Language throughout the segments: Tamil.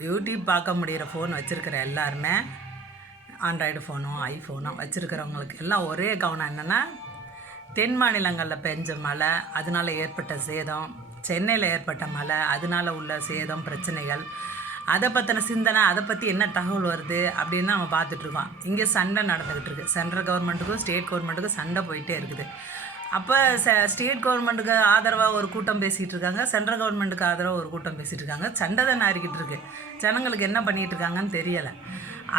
யூடியூப் பார்க்க முடிகிற ஃபோன் வச்சுருக்கிற எல்லாருமே ஆண்ட்ராய்டு ஃபோனும் ஐஃபோனும் வச்சுருக்கிறவங்களுக்கு எல்லாம் ஒரே கவனம் என்னென்னா தென் மாநிலங்களில் பெஞ்ச மழை அதனால ஏற்பட்ட சேதம் சென்னையில் ஏற்பட்ட மழை அதனால உள்ள சேதம் பிரச்சனைகள் அதை பற்றின சிந்தனை அதை பற்றி என்ன தகவல் வருது அப்படின்னு நம்ம பார்த்துட்ருக்கோம் இங்கே சண்டை நடந்துக்கிட்டு இருக்குது சென்ட்ரல் கவர்மெண்ட்டுக்கும் ஸ்டேட் கவர்மெண்ட்டுக்கும் சண்டை போயிட்டே இருக்குது. அப்போ ச ஸ்டேட் கவர்மெண்ட்டுக்கு ஆதரவாக ஒரு கூட்டம் பேசிகிட்டு இருக்காங்க. சென்ட்ரல் கவர்மெண்ட்டுக்கு ஆதரவாக ஒரு கூட்டம் பேசிகிட்டு இருக்காங்க. சண்டை தான் ஆறிக்கிட்டு இருக்கு. ஜனங்களுக்கு என்ன பண்ணிகிட்டு இருக்காங்கன்னு தெரியலை.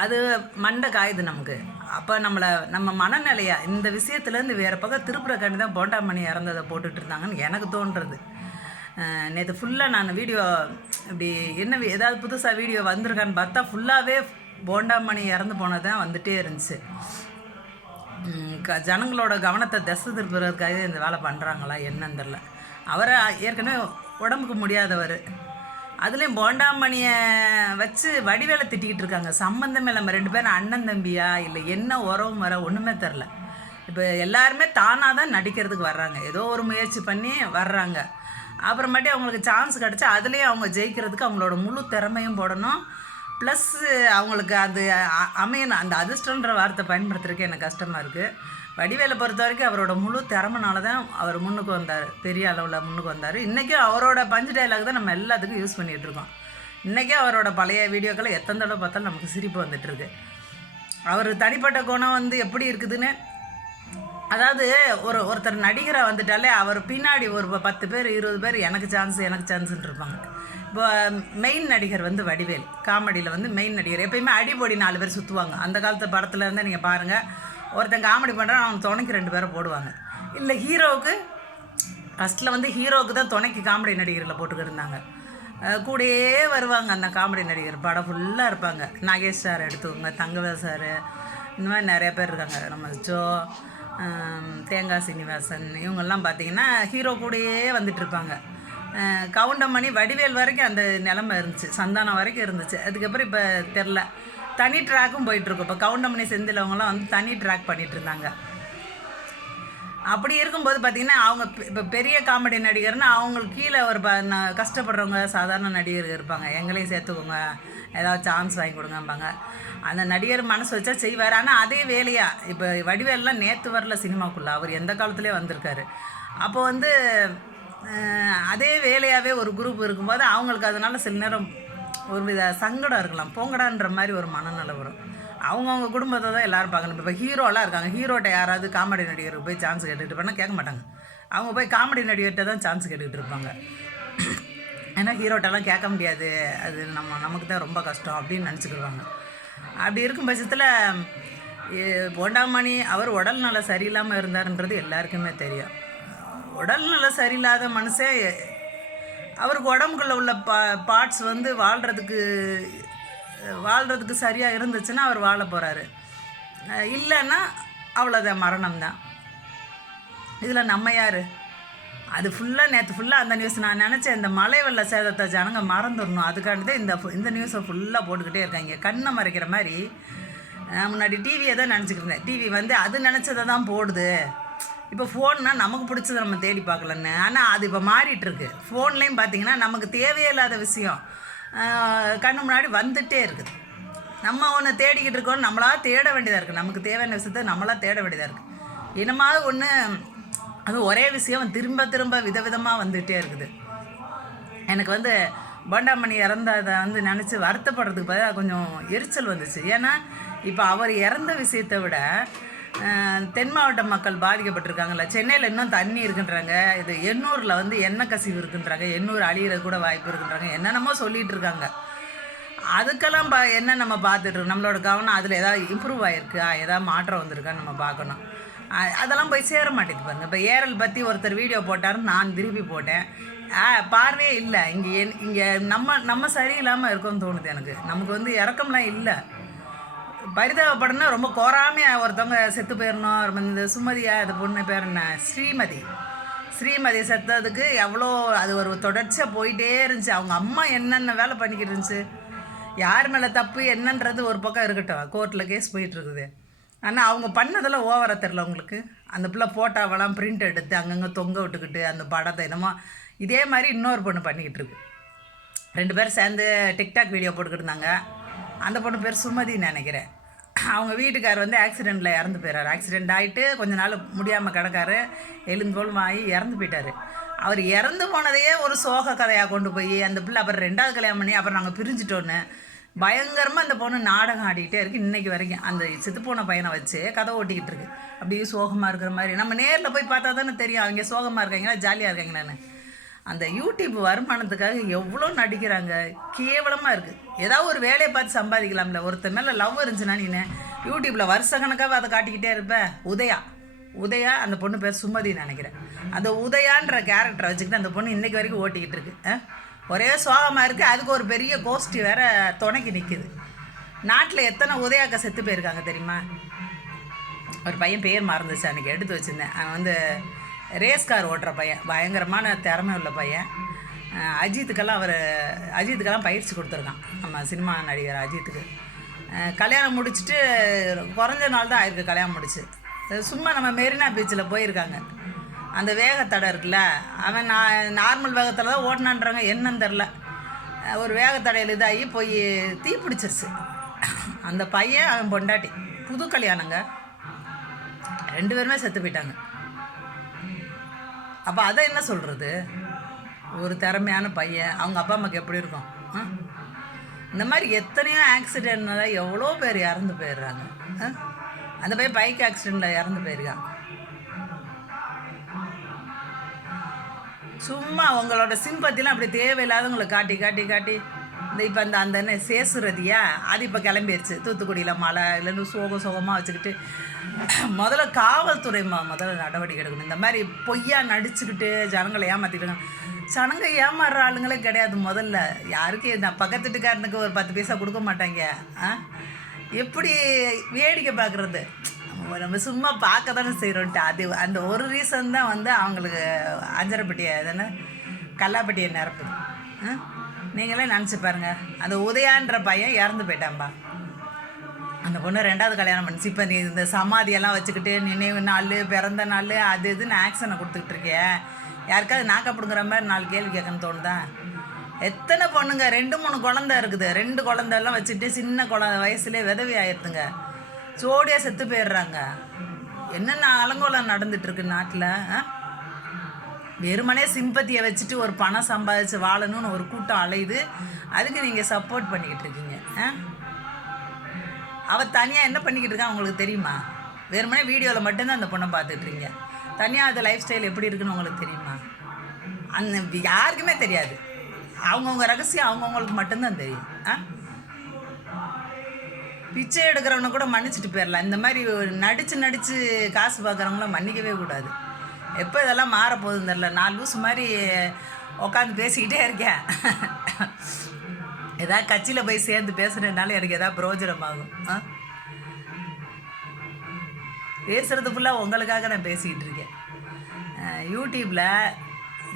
அது மண்டை காயுது நமக்கு. அப்போ நம்மளை நம்ம மனநிலையா இந்த விஷயத்துலேருந்து வேறு பக்கம் திருப்புறக்காண்டி தான் போண்டாமணி இறந்ததை போட்டுட்டு இருந்தாங்கன்னு எனக்கு தோன்றுறது நேற்று ஃபுல்லாக நான் வீடியோ இப்படி என்ன ஏதாவது புதுசாக வீடியோ வந்திருக்கான்னு பார்த்தா ஃபுல்லாகவே போண்டாமணி இறந்து போனது தான் வந்துகிட்டே இருந்துச்சு. க ஜனங்களோட கவனத்தை திசை திருப்புறதுக்காக இந்த வேலை பண்ணுறாங்களா என்னன்னு தெரில அவரை ஏற்கனவே உடம்புக்கு முடியாதவர். அதுலேயும் போண்டாமணியை வச்சு வடிவேலை திட்டிக்கிட்டு இருக்காங்க. சம்மந்தமே இல்லாமல் ரெண்டு பேரும் அண்ணன் தம்பியா இல்லை என்ன உறவு வர ஒன்றுமே தெரில இப்போ எல்லாருமே தானாக தான் நடிக்கிறதுக்கு வர்றாங்க. ஏதோ ஒரு முயற்சி பண்ணி வர்றாங்க. அப்புறமேட்டி அவங்களுக்கு சான்ஸ் கிடச்சா அதுலேயும் அவங்க ஜெயிக்கிறதுக்கு அவங்களோட முழு திறமையும் போடணும். ப்ளஸ் அவங்களுக்கு அது அ- அமையணும் அந்த அதிர்ஷ்டன்ற வார்த்தை பயன்படுத்துறதுக்கு எனக்கு கஷ்டமாக இருக்குது வடிவேலை பொறுத்த வரைக்கும் அவரோட முழு திறமனால தான் அவர் முன்னுக்கு வந்தார். பெரிய அளவில் முன்னுக்கு வந்தார். இன்றைக்கும் அவரோட பஞ்சு டைலாக் தான் நம்ம எல்லாத்துக்கும் யூஸ் பண்ணிகிட்டு இருக்கோம். அவரோட பழைய வீடியோக்களை எத்தனை தடவை பார்த்தாலும் நமக்கு சிரிப்பு வந்துட்டுருக்கு அவர் தனிப்பட்ட குணம் வந்து எப்படி இருக்குதுன்னு அதாவது ஒரு ஒருத்தர் நடிகரை வந்துட்டாலே அவர் பின்னாடி ஒரு ப- பத்து பேர் இருபது பேர் எனக்கு சான்ஸ் எனக்கு சான்ஸ்ன்னு இருப்பாங்க. இப்போ மெயின் நடிகர் வந்து வடிவேல். காமெடியில் வந்து மெயின் நடிகர். எப்பயுமே அடிபொடி நாலு பேர் சுற்றுவாங்க அந்த காலத்து படத்தில் இருந்தால் நீங்கள் பாருங்கள் ஒருத்தன் காமெடி பண்ணுறான் அவன் துணைக்கு ரெண்டு பேரை போடுவாங்க. இல்லை ஹீரோவுக்கு ஃபஸ்ட்டில் வந்து ஹீரோவுக்கு தான் துணைக்கு காமெடி நடிகரில் போட்டுக்கிட்டு இருந்தாங்க. கூடயே வருவாங்க அந்த காமெடி நடிகர். படம் ஃபுல்லாக இருப்பாங்க. நாகேஷ் சார் எடுத்துக்கோங்க தங்கவேல் சார் இந்த மாதிரி நிறைய பேர் இருக்காங்க. நம்ம ஜோ தேங்காய் சீனிவாசன் இவங்கெல்லாம் பார்த்தீங்கன்னா ஹீரோ கூடயே வந்துட்டுருப்பாங்க. கவுண்டமணி வடிவேல் வரைக்கும் அந்த நிலமை இருந்துச்சு. சந்தானம் வரைக்கும் இருந்துச்சு. அதுக்கப்புறம் இப்போ தெரில தனி ட்ராக்கும் போயிட்டுருக்கும். இப்போ கவுண்டமணி செந்திலவங்களாம் வந்து தனி ட்ராக் பண்ணிகிட்டு இருந்தாங்க அப்படி இருக்கும்போது பார்த்திங்கன்னா அவங்க இப்போ பெரிய காமெடி நடிகர்னா அவங்களுக்கு கீழே ஒரு ப ந- கஷ்டப்படுறவங்க சாதாரண நடிகர் இருப்பாங்க. எங்களையும் சேர்த்துக்கோங்க. ஏதாவது சான்ஸ் வாங்கி கொடுங்கம்பாங்க. அந்த நடிகர் மனசு வச்சா செய்வார். ஆனால் அதே வேலையாக இப்போ வடிவேல்லாம் நேற்று வரல சினிமாக்குள்ளே. அவர் எந்த காலத்துலேயே வந்திருக்காரு. அப்போ வந்து அதே வேலையாகவே ஒரு குரூப் இருக்கும்போது அவங்களுக்கு அதனால் சில நேரம் ஒரு வித சங்கடம் இருக்கலாம். போங்கடான்ற மாதிரி ஒரு மனநிலை வரும். அவங்கவுங்க குடும்பத்தை தான் எல்லோரும் பார்க்கணும். இப்போ ஹீரோலாம் இருக்காங்க. ஹீரோட்ட யாராவது காமெடி நடிகருக்கு போய் சான்ஸ் கேட்டுக்கிட்டு போனால் கேட்க மாட்டாங்க. அவங்க போய் காமெடி நடிகர்கிட்ட தான் சான்ஸ் கேட்டுக்கிட்டு இருப்பாங்க. ஏன்னா ஹீரோட்டெல்லாம் கேட்க முடியாது. அது நம்ம நமக்கு தான் ரொம்ப கஷ்டம் அப்படின்னு நினச்சிக்கிடுவாங்க. அப்படி இருக்கும் பட்சத்தில் போண்டாமணி அவர் உடல் நலம் சரியில்லாமல் இருந்தார்ன்றது எல்லாருக்குமே தெரியும். உடல் நலம் சரியில்லாத மனுஷன் அவருக்கு உடம்புக்குள்ளே உள்ள பா பார்ட்ஸ் வந்து வாழ்கிறதுக்கு வாழ்கிறதுக்கு சரியாக இருந்துச்சுன்னா அவர் வாழ போகிறாரு இல்லைன்னா அவ்வளோதான் மரணம் தான் இதில் நம்ம யார்? அது ஃபுல்லாக நேற்று ஃபுல்லாக அந்த நியூஸ் நான் நினச்சேன் இந்த மழை வெள்ள சேதத்தை ஜனங்க மறந்துடணும். அதுக்காண்டி தான் இந்த இந்த நியூஸை ஃபுல்லாக போட்டுக்கிட்டே இருக்காங்க. கண்ணை மறைக்கிற மாதிரி. முன்னாடி டிவியை தான் நினச்சிக்கிட்டு இருந்தேன். டிவி வந்து அது நினச்சதை தான் போடுது. இப்போ ஃபோன்னால் நமக்கு பிடிச்சதை நம்ம தேடி பார்க்கலன்னு. ஆனால் அது இப்போ மாறிட்டுருக்கு. ஃபோன்லேயும் பார்த்தீங்கன்னா நமக்கு தேவையில்லாத விஷயம். கண்ணு முன்னாடி வந்துட்டே இருக்குது. நம்ம ஒன்று தேடிக்கிட்டு இருக்கோம் நம்மளாக தேட வேண்டியதாக இருக்குது நமக்கு தேவையான விஷயத்தை நம்மளாக தேட வேண்டியதாக இருக்குது இனமாவது ஒன்று அது ஒரே விஷயம் திரும்ப திரும்ப விதவிதமாக வந்துகிட்டே இருக்குது. எனக்கு வந்து போண்டாமணி இறந்ததை வந்து நினச்சி வருத்தப்படுறதுக்கு பதிலாக கொஞ்சம் எரிச்சல் வந்துச்சு. ஏன்னா இப்போ அவர் இறந்த விஷயத்தை விட தென் மாவட்ட மக்கள் பாதிக்கப்பட்டிருக்காங்கள சென்னையில் இன்னும் தண்ணி இருக்குன்றாங்க. இது எண்ணூரில் வந்து எண்ணெய் கசிவு இருக்குன்றாங்க. எண்ணூர் அழியிறது கூட வாய்ப்பு இருக்குன்றாங்க. என்னென்னமோ சொல்லிகிட்டு இருக்காங்க. அதுக்கெல்லாம் பா என்ன நம்ம பார்த்துட்டு நம்மளோட கவனம் அதில் ஏதாவது இம்ப்ரூவ் ஆகிருக்கா ஏதாவது மாற்றம் வந்திருக்கான்னு நம்ம பார்க்கணும். அதெல்லாம் போய் சேர மாட்டேங்குது பாருங்க. இப்போ ஏரல் பற்றி ஒருத்தர் வீடியோ போட்டாருன்னு நான் திருப்பி போட்டேன். ஆ பார்வையே இல்லை. இங்கே என் இங்கே நம்ம நம்ம சரியில்லாமல் இருக்கோம்னு தோணுது எனக்கு. நமக்கு வந்து இறக்கம்லாம் இல்லை. பரிதாபப்படனா ரொம்ப கோராமையாக ஒருத்தவங்க செத்து போயிடணும் ரொம்ப இந்த சுமதியா அது பொண்ணு பேர் என்ன? ஸ்ரீமதி. ஸ்ரீமதி செத்ததுக்கு எவ்வளோ அது ஒரு தொடர்ச்சியாக போயிட்டே இருந்துச்சு. அவங்க அம்மா என்னென்ன வேலை பண்ணிக்கிட்டு இருந்துச்சு? யார் மேலே தப்பு என்னன்றது ஒரு பக்கம் இருக்கட்டும். கோர்ட்டில் கேஸ் போயிட்டு இருக்குது. ஆனால் அவங்க பண்ணதெல்லாம் ஓவராக தெரில உங்களுக்கு? அந்த பிள்ளை ஃபோட்டோவெல்லாம் பிரிண்ட் எடுத்து அங்கங்கே தொங்க விட்டுக்கிட்டு அந்த படத்தை என்னமோ இதே மாதிரி இன்னொரு பொண்ணு பண்ணிக்கிட்டு இருக்கு. ரெண்டு பேரும் சேர்ந்து டிக்டாக் வீடியோ போட்டுக்கிட்டு இருந்தாங்க. அந்த பொண்ணு பேர் சுமதின்னு நினைக்கிறேன். அவங்க வீட்டுக்கார் வந்து ஆக்சிடெண்ட்டில் இறந்து போயிறாரு. ஆக்சிடெண்ட் ஆகிட்டு கொஞ்ச நாள் முடியாமல் கிடக்காரு. எலுந்தோலும் ஆகி இறந்து போயிட்டார். அவர் இறந்து போனதையே ஒரு சோக கதையாக கொண்டு போய் அந்த பிள்ளை அப்புறம் ரெண்டாவது கல்யாணம் பண்ணி அப்புறம் நாங்கள் பிரிஞ்சிட்டோன்னு பயங்கரமாக அந்த பொண்ணு நாடகம் ஆடிக்கிட்டே இருக்கு. இன்னைக்கு வரைக்கும் அந்த சித்துப்போன பையனை வச்சு கதை ஓட்டிக்கிட்டு இருக்கு. அப்படியே சோகமாக இருக்கிற மாதிரி. நம்ம நேரில் போய் பார்த்தா தானே தெரியும். அவங்க சோகமாக இருக்காங்களா ஜாலியாக இருக்காங்களான்னு. அந்த யூடியூப் வருமானத்துக்காக எவ்வளோ நடிக்கிறாங்க. கேவலமாக இருக்குது ஏதாவது ஒரு வேலையை பார்த்து சம்பாதிக்கலாம்ல. ஒருத்தர் மேலே லவ் இருந்துச்சுன்னா நீ யூடியூப்பில் வருஷ கணக்காக அதை காட்டிக்கிட்டே இருப்ப. உதயா. உதயா அந்த பொண்ணு பேர் சுமதின்னு நினைக்கிறேன். அந்த உதயான்ற கேரக்டரை வச்சுக்கிட்டு அந்த பொண்ணு இன்னைக்கு வரைக்கும் ஓட்டிக்கிட்டு இருக்கு. ஒரே சோகமாக இருக்குது அதுக்கு ஒரு பெரிய கோஷ்டி வேற துணைக்கு நிற்குது நாட்டில் எத்தனை உதயாக்க செத்து போயிருக்காங்க தெரியுமா? ஒரு பையன் பேர் மறந்துச்சு. அன்றைக்கி எடுத்து வச்சுருந்தேன். அவன் வந்து ரேஸ் கார் ஓட்டுற பையன். பயங்கரமான திறமை உள்ள பையன். அஜித்துக்கெல்லாம் அவர் அஜித்துக்கெல்லாம் பயிற்சி கொடுத்துருக்கான். நம்ம சினிமா நடிகர் அஜித்துக்கு. கல்யாணம் முடிச்சுட்டு குறைஞ்ச நாள் தான் ஆயிருக்கு கல்யாணம் முடிச்சு. சும்மா நம்ம மெரினா பீச்சில் போயிருக்காங்க. அந்த வேகத்தடை இருக்குல்ல அவன் நான் நார்மல் வேகத்தில் தான் ஓட்டினான்றாங்க என்னன்னு தெரில ஒரு வேகத்தடையில் இதாகி போய் தீ பிடிச்சிருச்சு. அந்த பையன் அவன் பொண்டாட்டி புது கல்யாணங்க. ரெண்டு பேருமே செத்து போயிட்டாங்க. அப்போ அதை என்ன சொல்கிறது ஒரு திறமையான பையன் அவங்க அப்பா அம்மாக்கு எப்படி இருக்கும்? இந்த மாதிரி எத்தனையோ ஆக்சிடென்ட்னால எவ்வளோ பேர் இறந்து போயிடுறாங்க. அந்த பையன் பைக் ஆக்சிடெண்ட்டில் இறந்து போயிருக்கான். சும்மா உங்களோட சிம்பத்திலாம் அப்படி தேவையில்லாதவங்களை காட்டி காட்டி காட்டி இந்த இப்போ அந்த அந்த என்ன சேசுரதியா? அது இப்போ கிளம்பிடுச்சு தூத்துக்குடியில் மழை இல்லைன்னு சோக சோகமாக வச்சுக்கிட்டு. முதல்ல காவல்துறை முதல்ல நடவடிக்கை எடுக்கணும். இந்த மாதிரி பொய்யா நடிச்சுக்கிட்டு ஜனங்களை ஏமாற்றிட்டு ஜனங்க ஏமாறுற ஆளுங்களே கிடையாது முதல்ல. யாருக்கு நான் பக்கத்து வீட்டுக்காரனுக்கு ஒரு பத்து பைசா கொடுக்க மாட்டாங்க ஆ? எப்படி வேடிக்கை பார்க்குறது? நம்ம சும்மா பார்க்க தானே செய்கிறோன்ட்டு அது அந்த ஒரு ரீசன் தான் வந்து அவங்களுக்கு அஞ்சரைப்பட்டியை எதுன்னு கல்லாப்பட்டியை நிரப்புது. நீங்களே நினச்சி பாருங்கள் அந்த உதயான்ற பையன் இறந்து போயிட்டான்பா. அந்த பொண்ணு ரெண்டாவது கல்யாணம் பண்ணிச்சு இப்போ நீ இந்த சமாதியெல்லாம் வச்சுக்கிட்டு நினைவு நாள் பிறந்த நாள் அது இதுன்னு ஆக்ஷனை கொடுத்துக்கிட்டு இருக்கிய. யாருக்காவது நாக்கப்படுங்கிற மாதிரி நாலு கேள்வி கேட்கணும்னு தோணுதான் எத்தனை பொண்ணுங்க? ரெண்டு மூணு குழந்த இருக்குது. ரெண்டு குழந்தைலாம் வச்சுட்டு சின்ன குழந்த வயசுலேயே விதவி ஆயிடுதுங்க ஜோடியாக செத்து போயிடுறாங்க. என்னென்ன அலங்கோலம் நடந்துட்டு இருக்கு நாட்டில் வெறுமனே சிம்பத்தியை வச்சுட்டு ஒரு பணம் சம்பாதிச்சு வாழணும்னு ஒரு கூட்டம் அலையுது. அதுக்கு நீங்கள் சப்போர்ட் பண்ணிக்கிட்டு இருக்கீங்க ஆ? அவள் தனியாக என்ன பண்ணிக்கிட்டு இருக்கா உங்களுக்கு தெரியுமா? வெறுமனே வீடியோவில் மட்டும்தான் அந்த பொண்ணை பார்த்துட்ருக்கீங்க தனியாக அது லைஃப் ஸ்டைல் எப்படி இருக்குன்னு உங்களுக்கு தெரியுமா? அந்த யாருக்குமே தெரியாது. அவங்கவுங்க ரகசியம் அவங்கவுங்களுக்கு மட்டும்தான் தெரியும் ஆ? பிச்சை எடுக்கிறவனை கூட மன்னிச்சிட்டு போயிடலாம் இந்த மாதிரி நடித்து நடித்து காசு பார்க்குறவங்களாம் மன்னிக்கவே கூடாது. எப்போ இதெல்லாம் மாறப்போகுதுன்னு தெரில நான் லூஸ் மாதிரி உட்காந்து பேசிக்கிட்டே இருக்கேன். ஏதாவது கட்சியில் போய் சேர்ந்து பேசுகிறதுனால எனக்கு எதாவது பிரயோஜனமாகும் ஆ? பேசுகிறது ஃபுல்லாக உங்களுக்காக நான் பேசிக்கிட்டு இருக்கேன். யூடியூப்பில்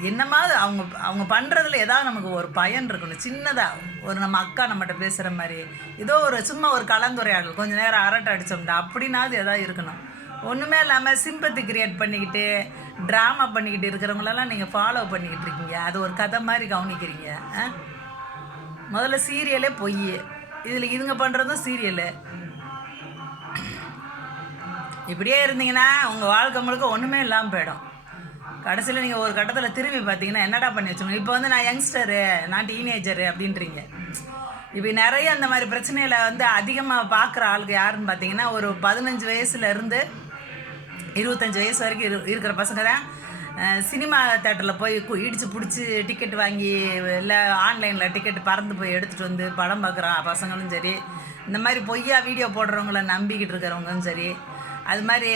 என்னமாவது அவங்க அவங்க பண்ணுறதுல ஏதாவது நமக்கு ஒரு பயன் இருக்கணும். சின்னதாக ஒரு நம்ம அக்கா நம்மகிட்ட பேசுகிற மாதிரி. ஏதோ ஒரு சும்மா ஒரு கலந்துரையாடல். கொஞ்சம் நேரம் அரட்டை அடித்தோம்டா அப்படின்னாவது ஏதாவது இருக்கணும். ஒன்றுமே இல்லாமல் சிம்பத்தி கிரியேட் பண்ணிக்கிட்டு ட்ராமா பண்ணிக்கிட்டு இருக்கிறவங்களெல்லாம் நீங்கள் ஃபாலோ பண்ணிக்கிட்டு இருக்கீங்க. அது ஒரு கதை மாதிரி கவனிக்கிறீங்க. ஆ? முதல்ல சீரியலே பொய். இதில் இதுங்க பண்ணுறதும் சீரியலு இப்படியே இருந்தீங்கன்னா உங்கள் வாழ்க்கை முழுக்க ஒன்றுமே இல்லாமல் போயிடும். கடைசியில் நீங்கள் ஒரு கட்டத்தில் திரும்பி பார்த்தீங்கன்னா என்னடா பண்ணி வச்சுக்கணும் இப்போ வந்து நான் யங்ஸ்டரு நான் டீனேஜரு அப்படின்றீங்க. இப்போ நிறைய அந்த மாதிரி பிரச்சனையில் வந்து அதிகமாக பார்க்குற ஆளுக்கு யாருன்னு பார்த்தீங்கன்னா ஒரு பதினஞ்சு வயசுலேருந்து இருபத்தஞ்சி வயசு வரைக்கும் இரு இருக்கிற பசங்க தான். சினிமா தேட்டரில் போய் கு- பிடிச்சி டிக்கெட் வாங்கி இல்லை ஆன்லைனில் டிக்கெட் பறந்து போய் எடுத்துகிட்டு வந்து படம் பார்க்குறான் பசங்களும் சரி இந்த மாதிரி பொய்யா வீடியோ போடுறவங்கள நம்பிக்கிட்டு இருக்கிறவங்களும் சரி அது மாதிரி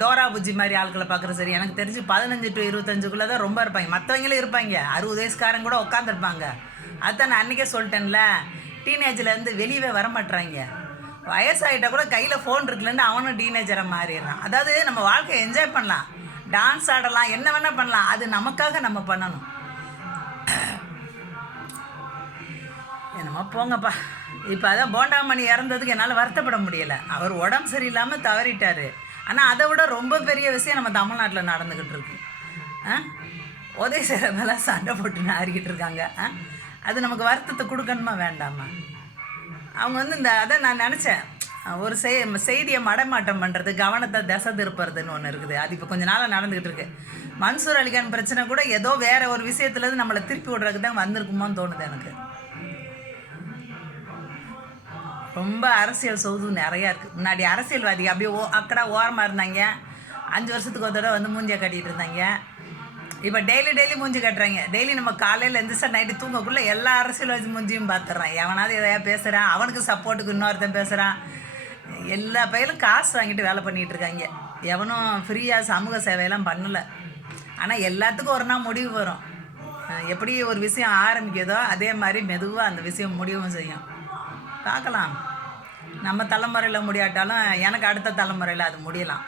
டோரா புஜி மாதிரி ஆட்களை பார்க்குறது சரி. எனக்கு தெரிஞ்சு பதினஞ்சு டு இருபத்தஞ்சுக்குள்ளே தான் ரொம்ப இருப்பாங்க. மற்றவங்களும் இருப்பாங்க. அறுபது வயசுக்காரங்க கூட உட்காந்துருப்பாங்க அதான் நான் அன்றைக்கே சொல்லிட்டேன்ல டீனேஜ்லேருந்து வெளியவே வர மாட்றாங்க வயசாகிட்டா கூட கையில் ஃபோன் இருக்குலன்னு அவனும் டீனேஜரை மாறிடுறான். அதாவது நம்ம வாழ்க்கையை என்ஜாய் பண்ணலாம். டான்ஸ் ஆடலாம் என்ன வேணால் பண்ணலாம். அது நமக்காக நம்ம பண்ணணும். என்னமோ போங்கப்பா. இப்போ அதான் போண்டாமணி இறந்ததுக்கு என்னால் வருத்தப்பட முடியலை. அவர் உடம்பு சரியில்லாமல் தவறிட்டார். ஆனால் அதை விட ரொம்ப பெரிய விஷயம் நம்ம தமிழ்நாட்டில் நடந்துக்கிட்டு இருக்கு. ஆ? உதய சேரமெல்லாம் சண்டை போட்டு நாரிக்கிட்டு இருக்காங்க. ஆ? அது நமக்கு வருத்தத்தை கொடுக்கணுமா வேண்டாமா? அவங்க வந்து இந்த அதை நான் நினச்சேன். ஒரு செய் செய்தியை மடமாட்டம் பண்ணுறது கவனத்தை திசை திருப்புறதுன்னு ஒன்று இருக்குது. அது இப்போ கொஞ்ச நாளாக நடந்துக்கிட்டு இருக்கு. மன்சூர் அலிகான் பிரச்சனை கூட ஏதோ வேற ஒரு விஷயத்துலேருந்து நம்மளை திருப்பி விடுறதுக்கு தான் வந்திருக்குமோன்னு தோணுது எனக்கு. ரொம்ப அரசியல் சௌது நிறையா இருக்குது முன்னாடி அரசியல்வாதி அப்படியே ஓ அக்கடா ஓரமாக இருந்தாங்க. அஞ்சு வருஷத்துக்கு ஒரு தடவை வந்து மூஞ்சியை கட்டிகிட்டு இருந்தாங்க. இப்போ டெய்லி டெய்லி மூஞ்சி கட்டுறாங்க. டெய்லி நம்ம காலையில் எந்திரிச்சா நைட்டு தூங்கக்குள்ளே எல்லா அரசியல்வாதி மூஞ்சியும் பார்த்துட்றான் எவனாவது எதையா பேசுகிறான் அவனுக்கு சப்போர்ட்டுக்கு இன்னொருத்தன் பேசுகிறான் எல்லா பையலும் காசு வாங்கிட்டு வேலை பண்ணிகிட்டு இருக்காங்க. எவனும் ஃப்ரீயாக சமூக சேவையெல்லாம் பண்ணலை. ஆனால் எல்லாத்துக்கும் ஒரு நாள் முடிவு வரும். எப்படி ஒரு விஷயம் ஆரம்பிக்குதோ அதே மாதிரி மெதுவாக அந்த விஷயம் முடிவும் செய்யும். பார்க்கலாம். நம்ம தலைமுறையில் முடியாட்டாலும் எனக்கு அடுத்த தலைமுறையில் அது முடியலாம்.